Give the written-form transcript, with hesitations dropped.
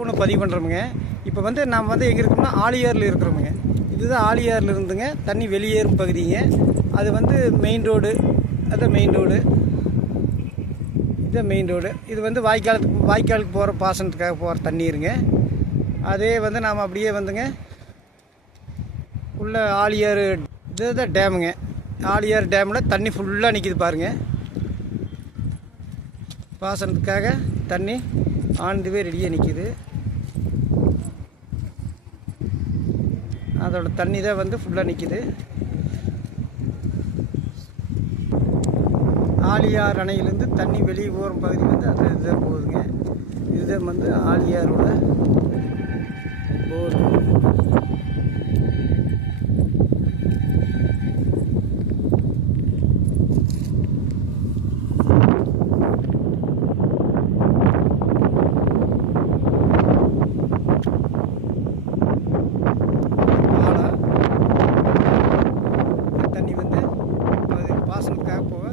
ஒன்று பதிவு பண்ணுறோமுங்க. இப்போ வந்து நாம் வந்து எங்கே இருக்கோம்னா ஆழியாரில் இருக்கிறோமுங்க. இதுதான் ஆழியாரில் இருந்துங்க தண்ணி வெளியேறும் பகுதிங்க. அது வந்து மெயின் ரோடு, அதுதான் மெயின் ரோடு, இதுதான் மெயின் ரோடு. இது வந்து வாய்க்காலுக்கு போகிற பாசனத்துக்காக போகிற தண்ணீருங்க. அதே வந்து நாம் அப்படியே வந்துங்க உள்ள ஆழியார், இதுதான் டேமுங்க. ஆழியார் டேமில் தண்ணி ஃபுல்லாக நிற்கிது பாருங்கள். பாசனத்துக்காக தண்ணி ஆழ்ந்துவே ரெடியாக நிற்கிது. அதோட தண்ணி தான் வந்து ஃபுல்லாக நிற்கிது. ஆழியார் அணையிலேருந்து தண்ணி வெளியே போகிற பகுதி வந்து அது இதுதான் போகுதுங்க. இதுதான் வந்து ஆழியாரோட போர். தண்ணி வந்து பாசனத்துக்காக போக